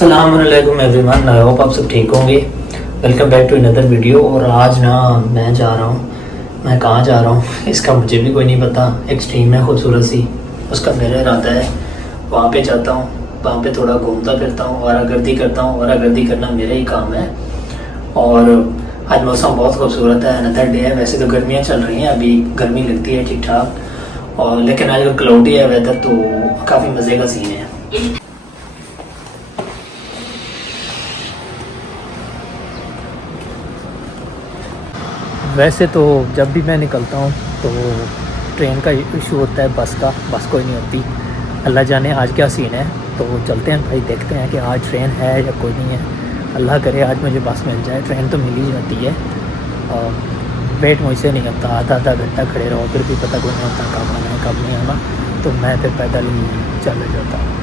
अस्सलामुअलैकुम everyone, I hope आप सब ठीक होंगे। Welcome back to another video. और आज ना मैं जा रहा हूँ, मैं कहाँ जा रहा हूँ इसका मुझे भी कोई नहीं पता। एक स्ट्रीम है खूबसूरत सी, उसका मेरा इरादा है वहाँ पे जाता हूँ, वहाँ पे थोड़ा घूमता फिरता हूँ, वारागर्दी करता हूँ। वारागर्दी करना मेरा ही काम है। और आज मौसम बहुत खूबसूरत है, अनदर डे है। वैसे तो गर्मियाँ चल रही हैं, अभी गर्मी लगती है ठीक ठाक, और लेकिन आज क्लाउडी है वेदर, तो काफ़ी मज़े का सीन है। वैसे तो जब भी मैं निकलता हूँ तो ट्रेन का इशू होता है, बस का, बस कोई नहीं होती। अल्लाह जाने आज क्या सीन है। तो चलते हैं भाई, देखते हैं कि आज ट्रेन है या कोई नहीं है। अल्लाह करे आज मुझे बस मिल जाए, ट्रेन तो मिल ही जाती है। और वेट मुझसे नहीं होता, आधा आधा घंटा खड़े रहो फिर भी पता कोई नहीं होता कब आना है कब नहीं आना। तो मैं फिर पैदल ही चले जाता हूँ।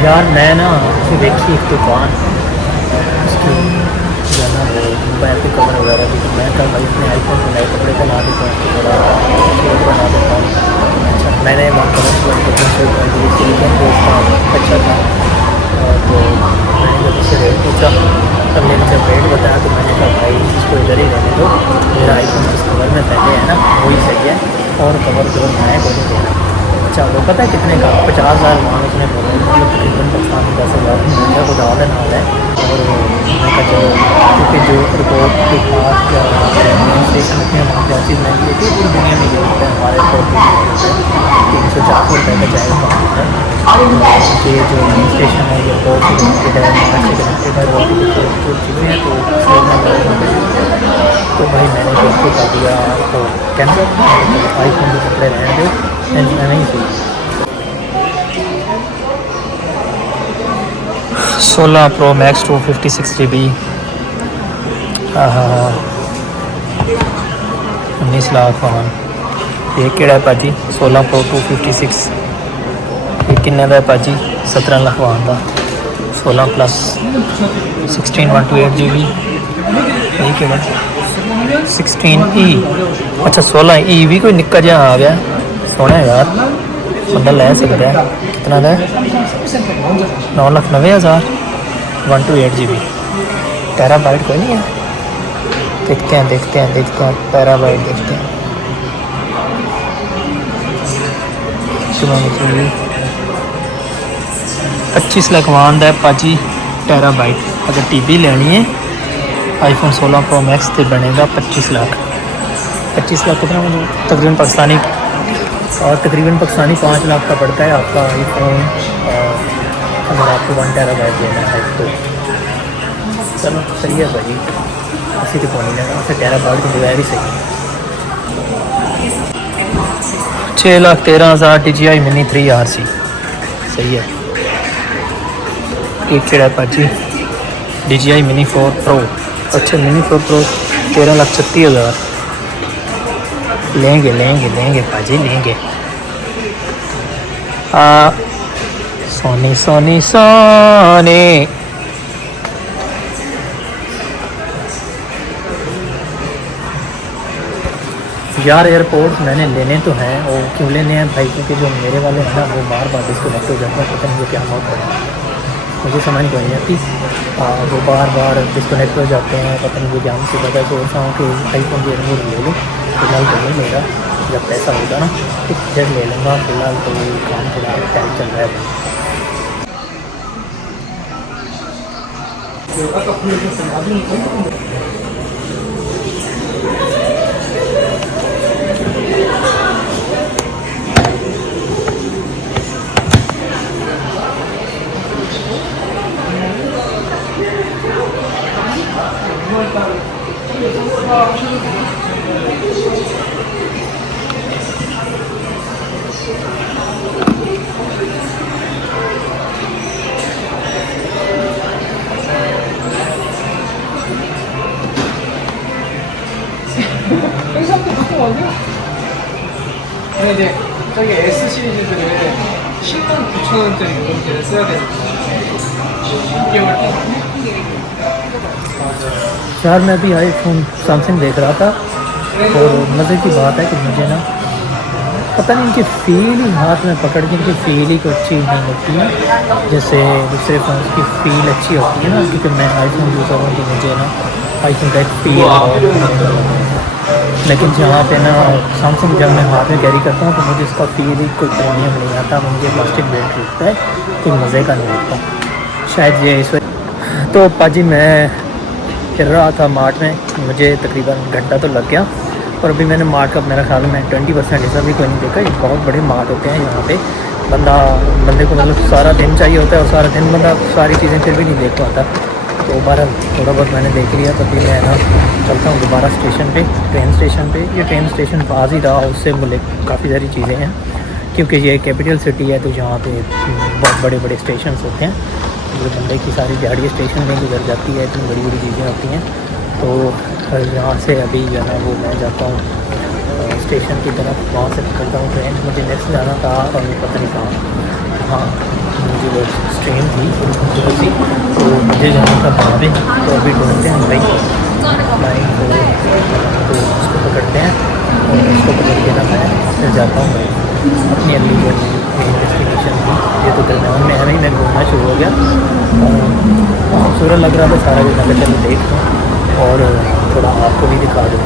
यार मैं ना देखी एक दुकान, उसकी जाना है मोबाइल के कवर वगैरह की। तो मैं कल भाई अपने आईफोन में नए कपड़े बना देता हूँ, तो थोड़ा शेयर बना देता हूँ। अच्छा, मैंने वहाँ कवर सिलिकॉन को उसका अच्छा था। तो मैंने जब उससे रेट पूछा, तब मैंने जब रेट बताया तो मैंने कहा भाई इसको इधर ही रहने दो, मेरा आईफोन जिस कवर में पहले है ना वही सही है, और कवर जो नया कोई नहीं देना। अच्छा, वो पता है कितने का? 50,000 मांग उसने बोला, मतलब तकरीबन 10,000 मुझे खुद आल है नाल है। और मैं कहा चलो, क्योंकि जो रिपोर्ट के पास या स्टेशन में वहाँ पे ऐसी महंगी होती है, पूरी दुनिया में ये होता है। हमारे ₹304 का जाएगा है। ये जो मेन स्टेशन है ये बहुत लिमिटेड है, कनेक्टेड है, वो जो चीज़ें हैं तो भाई मैंने तो उसको कर दिया तो कैंसिल। आईफोन के कपड़े रहने दो, नहीं चाहिए। 16 Pro Max 256 GB। हाँ 19 लाख। हाँ ये केड़ा है भाजी 16 Pro 256 ये किन्ने दा है भाजी 17 लाख का 16 प्लस 16 128 GB। ये केड़ा 16E। अच्छा 16E भी कोई निक्का जिहा आ गया सोना है यार बंदा ले सकता है। कितना का है 9,90,000 128 GB। टेराबाइट कोई नहीं है। देखते हैं टेराबाइट देखते हैं। 25 लाख वन है भाजी टेराबाइट। अगर टीवी लेनी है iPhone 16 Pro Max तो बनेगा 25 लाख। 25 लाख कितना मुझे तकरीबन पाकिस्तानी 5 लाख का पड़ता है आपका iPhone। अगर आपको 1 टेराबाइट लेना है तो चलो सही है भाई ऐसी तो कौन नहीं लेना उसे टेराबाइट के बगैर ही सही है। 6,13,000 DJI Mini 3RC सही है। एक केड़ा भाजी DJI Mini 4 Pro। अच्छा Mini 4 Pro 13,36,000 लेंगे भाजी लेंगे। सोनी यार एयरपोर्ट्स मैंने लेने तो हैं और क्यों लेने हैं भाई क्योंकि जो मेरे वाले हैं ना वो बार डिस्कनेक्ट हो जाते हैं। पता नहीं वो क्या मौत पड़ा मुझे समझ नहीं आती। वो बार डिस्कनेक्ट हो जाते हैं पता नहीं वो जान से पता सोच रहा हूँ कि iPhone की रिमोट ले लूँ। फिलहाल तो नहीं मेरा जब पैसा होगा ना तो फिर ले लूँगा। फिलहाल तो काम थोड़ा टाइम चल रहा है। 근데 이제 저기 S 시리즈들은 109,000원짜리 요금제를 써야 되니까 6개월 동안 यार मैं भी iPhone सैमसंग देख रहा था और मज़े की बात है कि मुझे ना पता नहीं इनकी फील ही हाथ में पकड़ के इनकी फील ही कुछ चीज़ नहीं होती है जैसे दूसरे फ़ोन की फील अच्छी होती है ना। क्योंकि मैं iPhone यूज़र हूँ तो मुझे ना iPhone का एक फील लेकिन जहाँ पे ना सैमसंग जब मैं हाथ में कैरी करता हूँ तो मुझे इसका फील ही कोई प्रीमियम नहीं आता। मुझे प्लास्टिक बेल्ट लगता है कोई मज़े का नहीं लगता शायद ये इस वजह। तो पाजी मैं फिर रहा था मार्ट में मुझे तकरीबन घंटा तो लग गया और अभी मैंने मार्ट का मेरा ख्याल में 20% हिस्सा भी कोई नहीं देखा। ये बहुत बड़े मार्ट होते हैं यहाँ पे बंदे को मतलब सारा दिन चाहिए होता है और सारा दिन बंदा सारी चीज़ें फिर भी नहीं देख पाता। तो बहरहाल थोड़ा बहुत मैंने देख लिया तब भी मैं ना चलता हूँ दोबारा स्टेशन पे ट्रेन स्टेशन पे। ये ट्रेन स्टेशन पास ही रहा उससे मुझे काफ़ी सारी चीज़ें हैं क्योंकि ये कैपिटल सिटी है तो यहाँ पे बहुत बड़े बड़े स्टेशन होते हैं। जो बंदे की सारी गाड़ी स्टेशन में गुजर जाती है इतनी बड़ी चीज़ें होती हैं। तो यहाँ से अभी जो है ना वो मैं जाता हूँ स्टेशन की तरफ वहाँ से पकड़ता हूँ ट्रेन। मुझे नेक्स्ट जाना था और पता नहीं कहाँ। हाँ मुझे वो ट्रेन थी सी तो मुझे जाना था वहाँ पे। तो अभी ढूंढते हैं भाई 9 तो उसको पकड़ते हैं और उसको पकड़ के ना मैं फिर जाता हूँ भाई अपनी अगली जो मेरी डेस्टिनेशन थी। ये तो दरम्यान में है नहीं मैं घूमना शुरू हो गया खूबसूरत लग रहा था सारा कुछ। मैं चलो देख लूँ और थोड़ा आपको भी दिखा दूँ।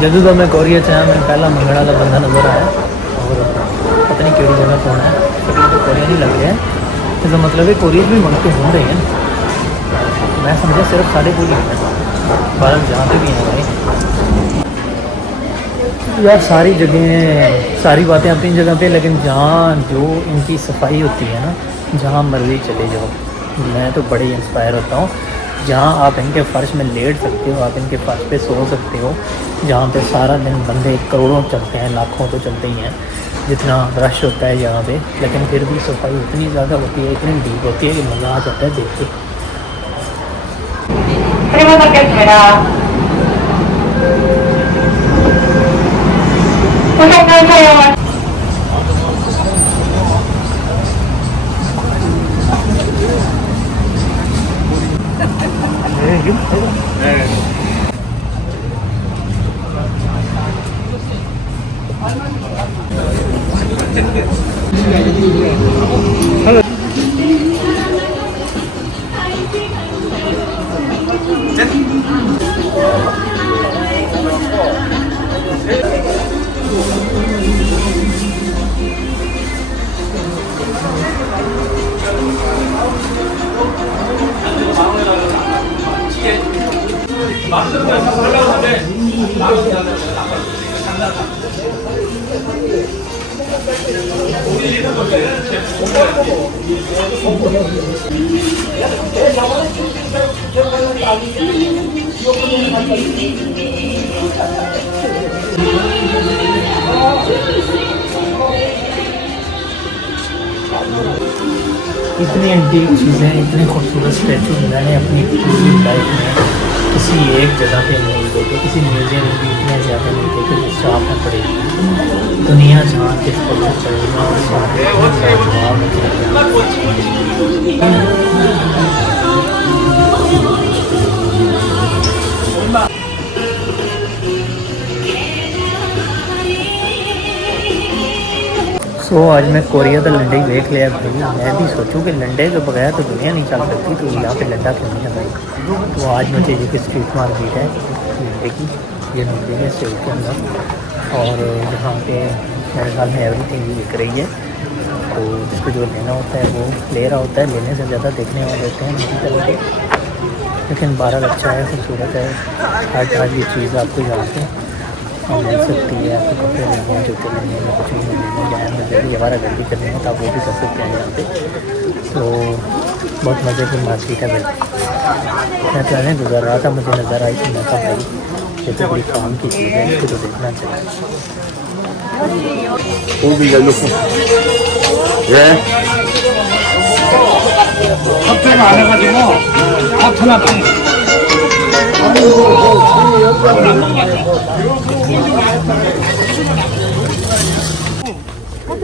जदों तो मैं कोरिया से मैं पहला मंगड़ा का बंदा नज़र आया और पता नहीं केड़ी जगह कौन है लेकिन तो कोरिया नहीं लग रहा है। इसका मतलब है कोरिया भी मंगते हो रहे हैं। मैं समझा सिर्फ साढ़े पूरी है बारह जहाँ पे भी हैं भाई। यार सारी जगह सारी बातें अपनी जगह पे, लेकिन जहाँ जो इनकी सफाई होती है ना, जहाँ मर्जी चले जाओ, मैं तो बड़े इंस्पायर होता हूँ। जहाँ आप इनके फ़र्श में लेट सकते हो, आप इनके फ़र्श पे सो सकते हो, जहाँ पे सारा दिन बंदे करोड़ों चलते हैं, लाखों तो चलते ही हैं, जितना रश होता है यहाँ पे, लेकिन फिर भी सफाई इतनी ज़्यादा होती है, इतनी डीप होती है कि मज़ा आ जाता है देख के। इतनी डीप चीज़ें, इतने खूबसूरत स्टैचू मैंने अपनी पूरी लाइफ में किसी एक जगह पे नहीं देखे, किसी म्यूजियम में भी इतने ज़्यादा नहीं देखे जिससे आपने पड़ेगी। दुनिया जहाँ के पड़ेगा और आज मैं कोरिया का लंडे ही देख लिया भाई। मैं भी सोचूं कि लंडे के बगैर तो दुनिया नहीं चल सकती, तो यहाँ पे लंडा क्यों नहीं है भाई। तो आज मुझे ये स्ट्रीट मार्केट है लंडे की, ये लंडे है सेल के अंदर, और यहाँ पे मेरे ख्याल में एवरीथिंग भी बिक रही है। तो जिसको जो लेना होता है वो ले रहा होता है, लेने से ज़्यादा देखने वाले होते हैं मेरी तरह के। लेकिन बहरहाल अच्छा है, खूबसूरत है, हर ये चीज़ आपको यहाँ पे मिल सकती है। आपको कपड़े लेने हैं, जूते लेने हैं, कुछ भी लेने जाए मुझे भी हमारा घर भी करने हैं, तो आप वो भी कर सकते हैं यहाँ पे। तो बहुत मज़े की मार्केट है भाई। मैं पहले गुजर रहा था, मुझे नज़र आई कि मैं कहा भाई ये तो बड़ी काम की चीज़ है, इसको तो देखना चाहिए।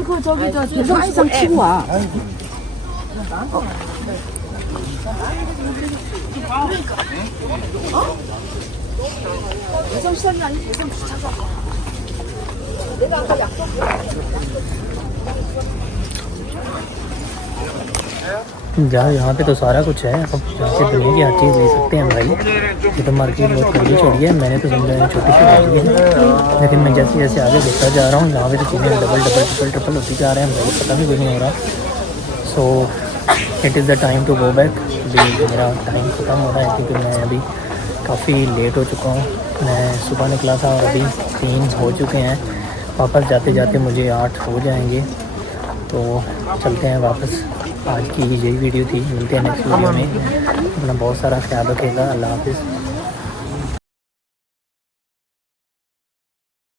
그 저기 저 대성시장 치고 와. 대성시장이 아니고 대성시장. 내가 아까 약속. यार यहाँ पे तो सारा कुछ है, अब यहाँ से दुनिया की हर चीज़ ले सकते हैं भाई। ये तो मार्केट बहुत बड़ी छोड़ी है, मैंने तो समझा है छोटी सी होती है, लेकिन मैं जैसे जैसे आगे बढ़ता जा रहा हूँ यहाँ पे तो चीज़ें डबल ट्रिपल होती जा रहे हैं भाई, पता भी नहीं हो रहा। So it is the time to go back. अभी मेरा टाइम ख़त्म हो रहा है क्योंकि मैं अभी काफ़ी लेट हो चुका हूँ। मैं सुबह निकला था और अभी 3 हो चुके हैं। वापस जाते जाते मुझे 8 हो जाएंगे, तो चलते हैं वापस। आज की यही वीडियो थी, मिलते हैं नेक्स्ट वीडियो में। अपना बहुत सारा ख्याल रखेगा। अल्लाह हाफ़िज़।